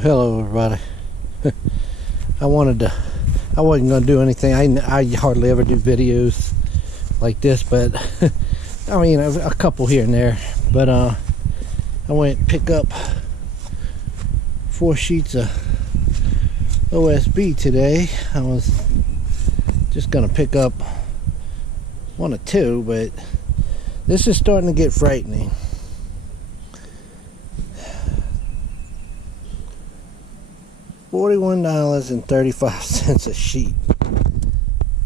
Hello everybody. I wasn't gonna do anything. I hardly ever do videos like this, but I mean a couple here and there. But I went and pick up 4 sheets of OSB today. I was just gonna pick up 1 or 2, but this is starting to get frightening. $41.35 a sheet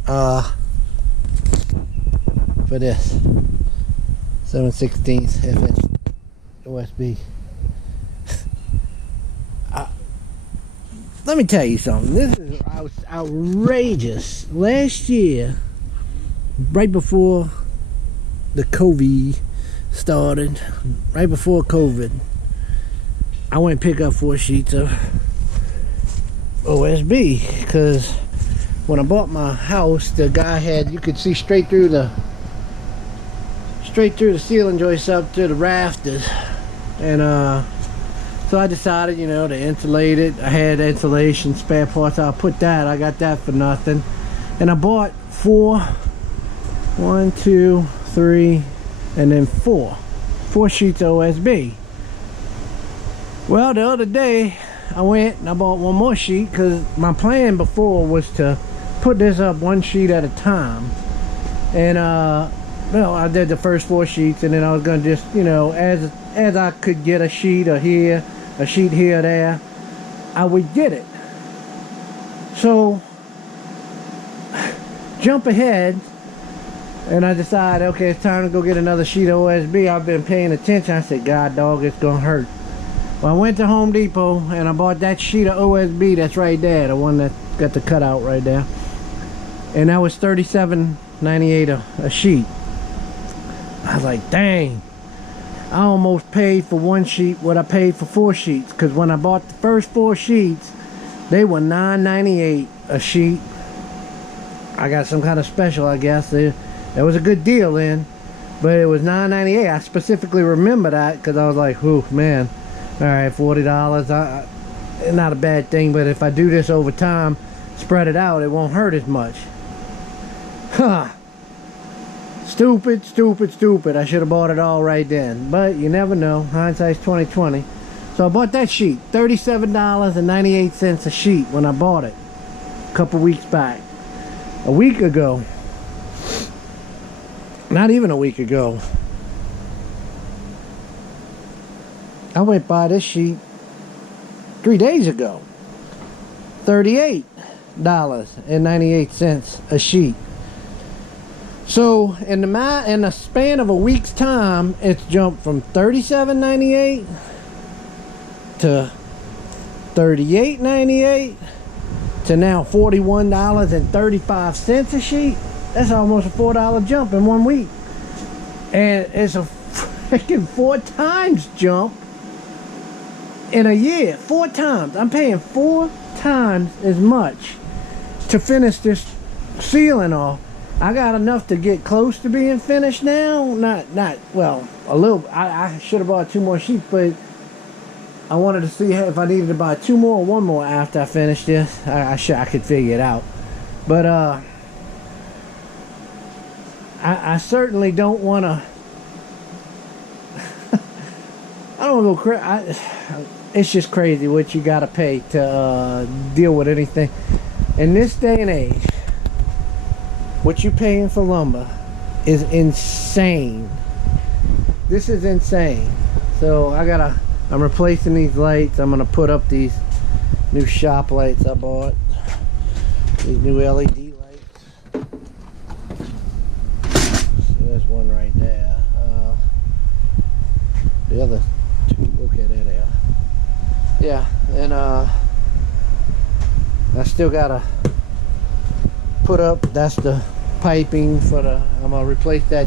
for this 7/16 FH OSB. Let me tell you something. This is outrageous. Last year, right before the COVID started, right before COVID, I went and picked up 4 sheets of OSB because when I bought my house, the guy had, you could see straight through the ceiling joists up to the rafters, and so I decided, you know, to insulate it. I had insulation spare parts. I'll put that. I got that for nothing, and I bought 1, 2, 3, and then 4 sheets of OSB. Well, the other day I went and I bought 1 more sheet because my plan before was to put this up 1 sheet at a time. And well, I did the first 4 sheets, and then I was gonna just, you know, as I could get a sheet or here, a sheet here or there, I would get it. So jump ahead, and I decided, okay, it's time to go get another sheet of OSB. I've been paying attention. I said, God dog, it's gonna hurt. Well, I went to Home Depot and I bought that sheet of OSB that's right there, the one that got the cutout right there, and that was $37.98 a sheet. I was like, dang, I almost paid for 1 sheet what I paid for 4 sheets, because when I bought the first 4 sheets, they were $9.98 a sheet. I got some kind of special, I guess. There was a good deal then, but it was $9.98. I specifically remember that because I was like, whew, man. All right, $40, not a bad thing, but if I do this over time, spread it out, it won't hurt as much. Huh. Stupid. I should have bought it all right then, but you never know. Hindsight's 20/20. So I bought that sheet, $37.98 a sheet when I bought it a couple weeks back. A week ago, not even a week ago, I went by this sheet 3 days ago. $38.98 a sheet. So in the span of a week's time, it's jumped from $37.98 to $38.98 to now $41.35 a sheet. That's almost a $4 jump in 1 week, and it's a freaking 4 times jump in a year. 4 times. I'm paying 4 times as much to finish this ceiling off. I got enough to get close to being finished now. Not well, a little. I should have bought 2 more sheets, but I wanted to see if I needed to buy 2 more or 1 more after I finished this. I could figure it out, but I certainly don't want to. I don't go crazy. It's just crazy what you gotta pay to deal with anything in this day and age. What you paying for lumber is insane. This is insane. So I'm replacing these lights. I'm gonna put up these new shop lights I bought. These new LED lights. So there's one right there. The other 2, okay, there they are. Yeah, and I still gotta put up, that's the piping for the, I'm gonna replace that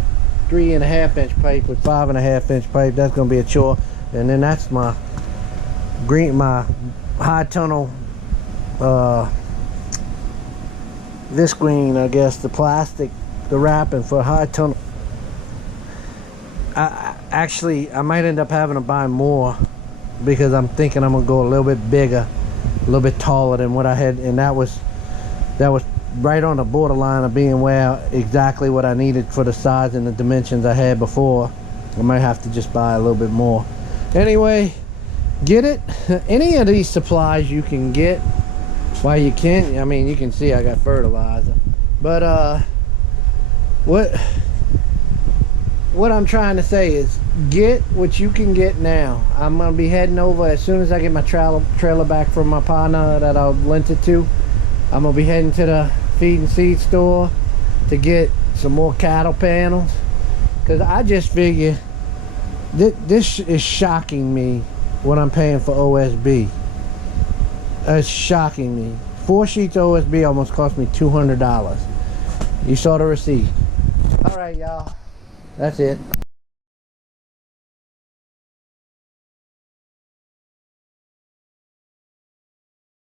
3.5-inch pipe with 5.5-inch pipe. That's gonna be a chore. And then that's my high tunnel visqueen, I guess, the plastic, the wrapping for high tunnel. I might end up having to buy more because I'm thinking I'm gonna go a little bit bigger, a little bit taller than what I had, and that was right on the borderline of being exactly what I needed for the size and the dimensions I had before. I might have to just buy a little bit more. Anyway, get it. Any of these supplies you can get while you can. I mean, you can see I got fertilizer, but what I'm trying to say is get what you can get now. I'm gonna be heading over as soon as I get my trailer back from my partner that I'll lent it to. I'm gonna be heading to the feed and seed store to get some more cattle panels, because I just figure this is shocking me what I'm paying for OSB. It's shocking me. 4 sheets of OSB almost cost me $200. You saw the receipt. All right, y'all, that's it.